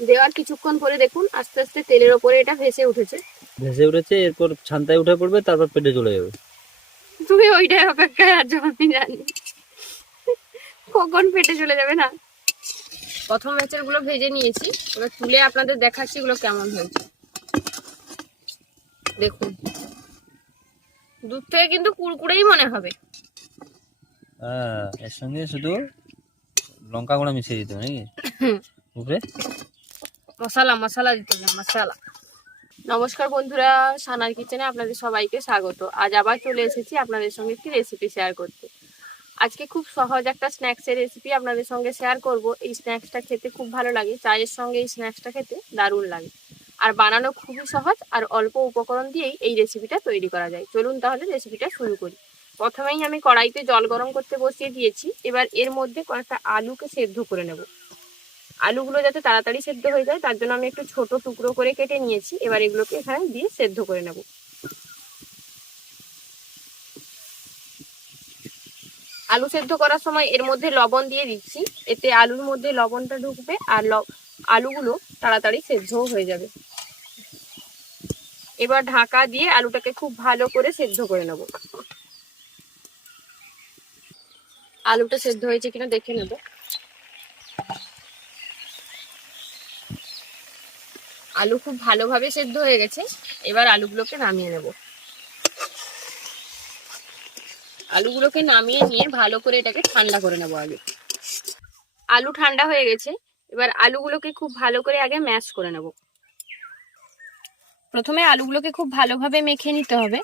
দেওয়ার কিছুক্ষণ পরে দেখুন আস্তে আস্তে তেলের ওপরে এটা ভেসে উঠেছে। ভেসে উঠেছে এরপর ছান্তায় উঠে পড়বে তারপর পেটে চলে যাবে। তুমি ওইটাই অপেক্ষায় আছো আমি জানি। কখন পেটে চলে যাবে না? প্রথম ব্যাচেরগুলো ভেজে নিয়েছি এবার তুলে আপনাদের দেখাচ্ছি এগুলো কেমন হয়েছে। দেখুন। দুধ থেকে কিন্তু কুড়কুড়েই মনে হবে। হ্যাঁ এর সঙ্গে শুধু লঙ্কা গুঁড়া মিশিয়ে দিতে হবে নাকি? উপরে? মশলা মশলা দিতে হবে, মশলা। নমস্কার বন্ধুরা, সানার কিচেনে আপনাদের সবাইকে স্বাগত। আজ আবার চলে এসেছি আপনাদের সঙ্গে একটি রেসিপি শেয়ার করতে। আজকে খুব সহজ একটা স্ন্যাক্সের রেসিপি আপনাদের সঙ্গে শেয়ার করব। এই স্ন্যাক্সটা খেতে খুব ভালো লাগে, চায়ের সঙ্গে এই স্ন্যাক্সটা খেতে দারুণ লাগে। আর বানানো খুবই সহজ আর অল্প উপকরণ দিয়েই এই রেসিপিটা তৈরি করা যায়। চলুন তাহলে রেসিপিটা শুরু করি। প্রথমেই আমি কড়াইতে জল গরম করতে বসিয়ে দিয়েছি। এবার এর মধ্যে কয়েকটা আলুকে সেদ্ধ করে নেব। আলুগুলো যাতে তাড়াতাড়ি সেদ্ধ হয়ে যায়, তার জন্য আমি একটু ছোট টুকরো করে কেটে নিয়েছি। এবার এগুলোকে এখানে দিয়ে সেদ্ধ করে নেব। আলু সেদ্ধ করার সময় এর মধ্যে লবণ দিয়ে দিচ্ছি। এতে আলুর মধ্যে লবণটা ঢুকবে আর আলুগুলো তাড়াতাড়ি সেদ্ধও হয়ে যাবে। এবার ঢাকা দিয়ে আলুটাকে খুব ভালো করে সেদ্ধ করে নেব। আলুটা সেদ্ধ হয়েছে কিনা দেখে নেব। আলু খুব ভালোভাবে সেদ্ধ হয়ে গেছে। এবার আলুগুলোকে নামিয়ে নেব। আলুগুলোকে নামিয়ে নিয়ে ভালো করে এটাকে ঠান্ডা করে নেব আগে। আলু ঠান্ডা হয়ে গেছে। এবার আলুগুলোকে খুব ভালো করে আগে ম্যাশ করে নেব। প্রথমে আলুগুলোকে খুব ভালোভাবে মেখে নিতে হবে।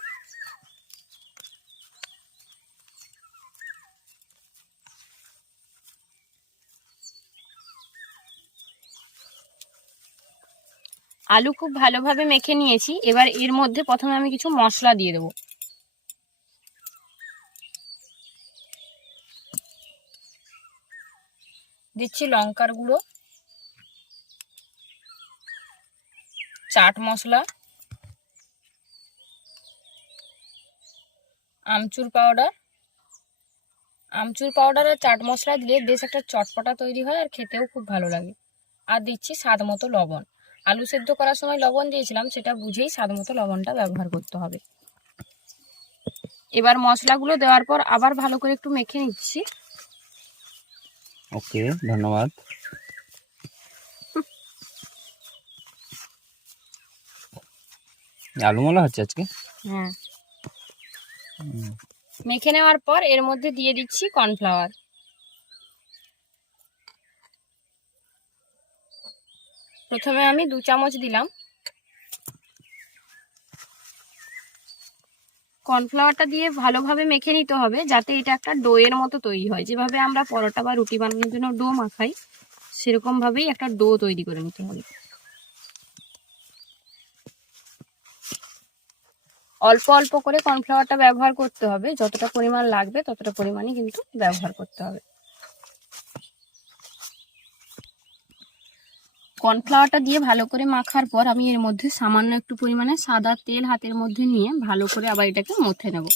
আলু খুব ভালোভাবে মেখে নিয়েছি। এবার এর মধ্যে প্রথমে আমি কিছু মশলা দিয়ে দেবো। দিচ্ছি লঙ্কার গুঁড়ো, চাট মশলা, আমচুর পাউডার। আমচুর পাউডার আর চাট মশলা দিলে বেশ একটা চটপটা তৈরি হয় আর খেতেও খুব ভালো লাগে। আর দিচ্ছি স্বাদ মতো লবণ। আলু সেদ্ধ করার সময় লবণ দিয়েছিলাম সেটা বুঝেই স্বাদ মতো লবণটা ব্যবহার করতে হবে। এবার মশলাগুলো দেওয়ার পর আবার ভালো করে একটু মেখে নিচ্ছি। ওকে ধন্যবাদ। আলু মালা হচ্ছে আজকে? হ্যাঁ। মেখে নেওয়ার পর এর মধ্যে দিয়ে দিচ্ছি কর্নফ্লাওয়ার। প্রথমে আমি দু চামচ দিলাম। কর্নফ্লাওয়ারটা দিয়ে ভালোভাবে মেখে নিতে হবে, যাতে এটা একটা ডোয়ের মতো তৈরি হয়। যেভাবে আমরা পরোটা বা রুটি বানানোর জন্য ডো মাখাই সেরকম ভাবেই একটা ডো তৈরি করে নিতে হবে। অল্প অল্প করে কর্নফ্লাওয়ারটা ব্যবহার করতে হবে। যতটা পরিমাণ লাগবে ততটা পরিমাণই কিন্তু ব্যবহার করতে হবে। কর্নফ্লাওয়ারটা দিয়ে ভালো করে মাখার পর আমি এর মধ্যে সামান্য একটু পরিমাণে সাদা তেল হাতের মধ্যে নিয়ে ভালো করে আবার এটাকে মথে নেব।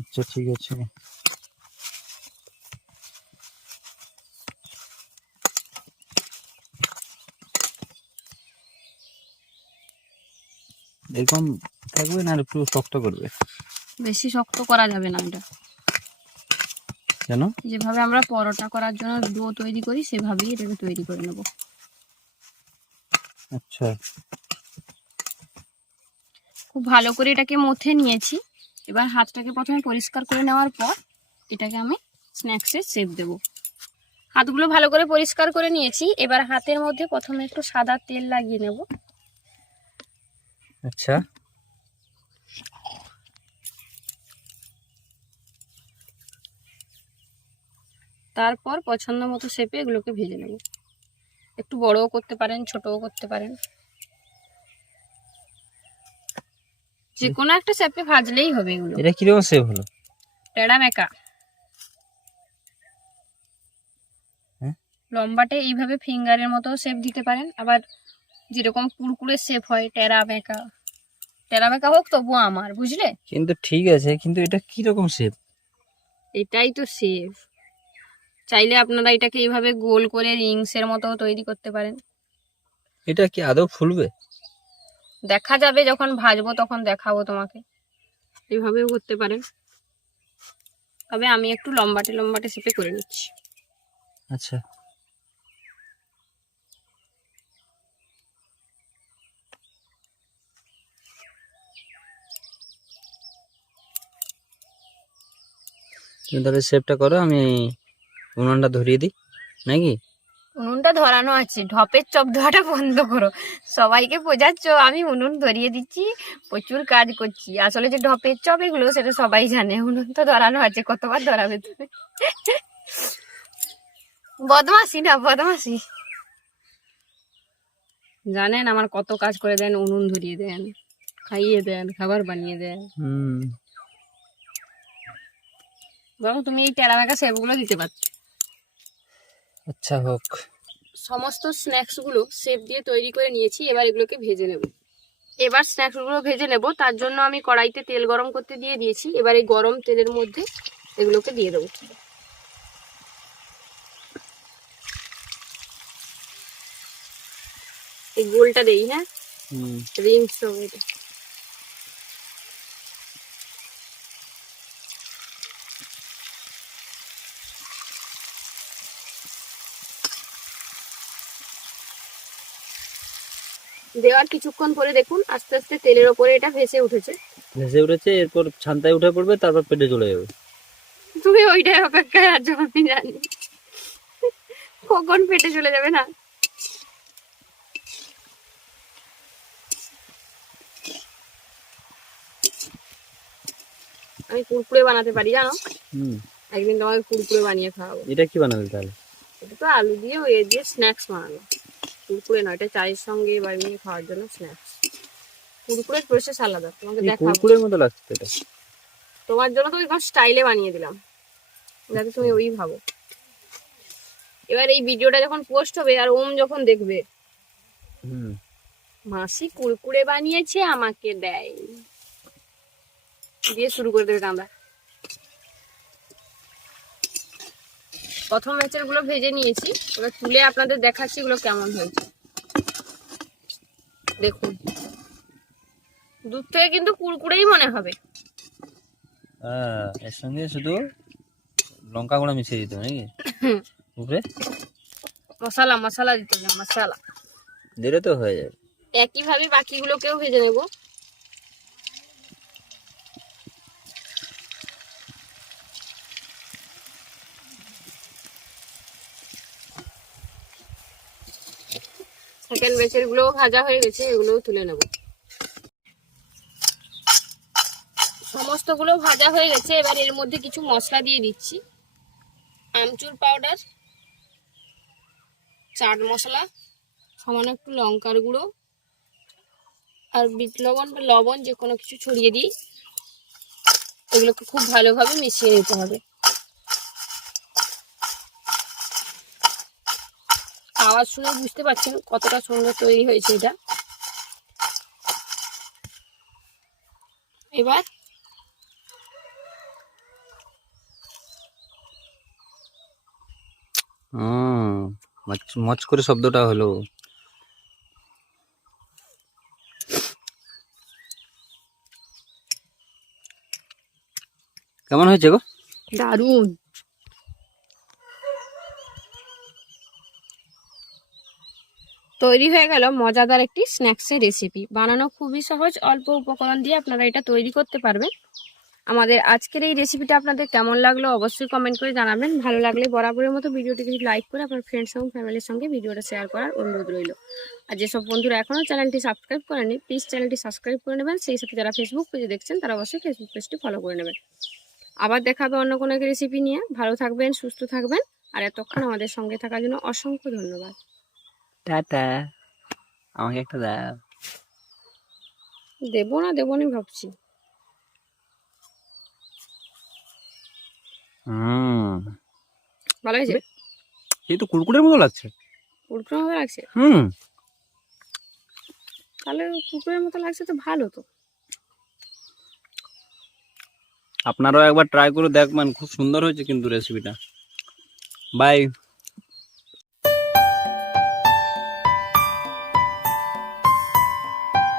আচ্ছা ঠিক আছে। এরকম থাকবে না একটু শক্ত করবে? বেশি শক্ত করা যাবে না এটা। কেন যেভাবে আমরা পরোটা করার জন্য ডো তৈরি করি সেভাবেই এটাকে তৈরি করে নেব। আচ্ছা। খুব ভালো করে এটাকে মথে নিয়েছি। এবার হাতটাকে প্রথমে পরিষ্কার করে নেওয়ার পর এটাকে আমি স্ন্যাক্সে শেপ দেব। হাতগুলো ভালো করে পরিষ্কার করে নিয়েছি। এবার হাতের মধ্যে প্রথমে একটু সাদা তেল লাগিয়ে নেব। আচ্ছা। তারপর পছন্দ মতো শেপে এগুলোকে ভেজে নেব। একটু বড়ও করতে পারেন ছোটও করতে পারেন। যে কোনো একটা শেপে ভাজলেই হবে এগুলো। এটা কীরকম সেভ হলো? টেড়া মেকা। হ্যাঁ? লম্বাটে এইভাবে ফিঙ্গারের মতো শেপ দিতে পারেন। আবার যেরকম কুড়কুড়ে শেপ হয় টেরা বেঁকা টেরা বেঁকা হোক তবুও আমার বুঝলে? কিন্তু ঠিক আছে কিন্তু এটা কীরকম শেপ এটাই তো শেপ চাইলে আপনারা এটাকে এইভাবে গোল করে রিংসের মতো তৈরি করতে পারেন। এটা কি আদৌ ফুলবে? দেখা যাবে যখন ভাজবো তখন দেখাবো তোমাকে। এইভাবেও করতে পারেন। তবে আমি একটু লম্বাটে লম্বাটে শেপে করে নিচ্ছি। আচ্ছা। তুমি তাহলে সেভটা করো আমি উনানটা ধরিয়ে দিই নাকি উনুনটা ধরানো আছে ঢপের চপ ধোয়াটা বন্ধ করো। সবাইকে বোঝাচ্ছ আমি উনুন ধরিয়ে দিচ্ছি প্রচুর কাজ করছি। আসলে যে ঢপের চপ এগুলো সেটা সবাই জানে উনুন তো ধরানো আছে কতবার ধরাবে তুমি? বদমাসি না বদমাসি জানেন আমার কত কাজ করে দেন উনুন ধরিয়ে দেন খাইয়ে দেন খাবার বানিয়ে দেন। হুম। বরং তুমি এই টেরামেকা সেপগুলো দিতে পারছ। আচ্ছা হোক। সমস্ত স্ন্যাক্সগুলো শেপ দিয়ে তৈরি করে নিয়েছি এবার এগুলোকে ভেজে নেব। এবার স্ন্যাক্সগুলো ভেজে নেব তার জন্য আমি কড়াইতে তেল গরম করতে দিয়ে দিয়েছি এবার এই গরম তেলের মধ্যে এগুলোকে দিয়ে দেবো। এই গোলটা দেই হ্যাঁ? রিংস হবে এটা দেওয়ার কিছুক্ষণ পরে দেখুন আস্তে আস্তে তেলের ওপরে এটা ভেসে উঠেছে। ভেসে উঠেছে এরপর ছান্তায় উঠে পড়বে তারপর পেটে চলে যাবে। তুমি ওইটাই অপেক্ষায় আছো আমি জানি। কখন পেটে চলে যাবে না? আমি কুরকুরে বানাতে পারি জানো? হুম। একদিন তোমাকে কুরকুরে বানিয়ে খাওয়াবো। এটা কি বানাবে তাহলে? এটা তো আলু দিয়ে ওই দিয়ে স্ন্যাক্স বানানো কুরকুরে নয় এটা চায়ের সঙ্গে বানিয়ে খাওয়ার জন্য স্ন্যাক্স কুরকুরের প্রসেস আলাদা তোমাকে দেখাবো। কুরকুরের মতো লাগছে এটা? তোমার জন্য তো একদম স্টাইলে বানিয়ে দিলাম। যাতে তুমি ওই ভাবো। এবার এই ভিডিওটা যখন পোস্ট হবে আর ওম যখন দেখবে হুম। মাসি কুরকুরে বানিয়েছে আমাকে দেয়। দিয়ে শুরু করে দেবে কাঁদা প্রথম ব্যাচেরগুলো ভেজে নিয়েছি। এবার তুলে আপনাদের দেখাচ্ছি এগুলো কেমন হয়েছে। দেখুন। দুধ থেকে কিন্তু কুরকুরেই মনে হবে। হ্যাঁ এর সঙ্গে শুধু লঙ্কা গুঁড়া মিশিয়ে দিতে নাকি? উপরে? মশলা মশলা দিতে হবে মশলা। দিলে তো হয়ে যাবে। একইভাবে বাকিগুলোকেও ভেজে নেব। সেকেন্ড ব্যাচের গুলোও ভাজা হয়ে গেছে, এগুলোও তুলে নেব। সমস্তগুলো ভাজা হয়ে গেছে, এবার এর মধ্যে কিছু মশলা দিয়ে দিচ্ছি। আমচুর পাউডার, চাট মশলা, সামান্য একটু লঙ্কার গুঁড়ো, আর বিট লবণ বা লবণ যে কোনো কিছু ছড়িয়ে দিই। এগুলোকে খুব ভালোভাবে মিশিয়ে নিতে হবে। আওয়াজ শুনে বুঝতে পারছেন কতটা সুন্দর তৈরি হয়েছে এটা। এবার মচ করে শব্দটা হলো। কেমন হয়েছে গো? দারুণ। তৈরি হয়ে গেল মজাদার একটি স্ন্যাক্সের রেসিপি বানানো খুবই সহজ, অল্প উপকরণ দিয়ে আপনারা এটা তৈরি করতে পারবেন। আমাদের আজকের এই রেসিপিটা আপনাদের কেমন লাগল অবশ্যই কমেন্ট করে জানাবেন। ভালো লাগলে বরাবরের মতো ভিডিওটিকে লাইক করে আপনার ফ্রেন্ডস এবং ফ্যামিলির সঙ্গে ভিডিওটা শেয়ার করার অনুরোধ রইল। আর যেসব বন্ধুরা এখনও চ্যানেলটি সাবস্ক্রাইব করেনি প্লিজ চ্যানেলটি সাবস্ক্রাইব করে নেবেন। সেই সাথে যারা ফেসবুক পেজে দেখছেন, তারা অবশ্যই ফেসবুক পেজটি ফলো করে নেবেন। আবার দেখাবে অন্য কোনো এক রেসিপি নিয়ে। ভালো থাকবেন, সুস্থ থাকবেন। আর এতক্ষণ আমাদের সঙ্গে থাকার জন্য অসংখ্য ধন্যবাদ। টাটা। আমাকে একটা দাও। দেবো না দেবো না ভাবছি। হুম। ভালো হয়েছে? এই তো কুরকুরের মতো লাগছে। কুরকুরের মতো লাগছে? হুম। তাহলে কুরকুরের মতো লাগছে তো ভালো তো। আপনারাও একবার ট্রাই করে দেখবেন খুব সুন্দর হয়েছে কিন্তু রেসিপিটা বাই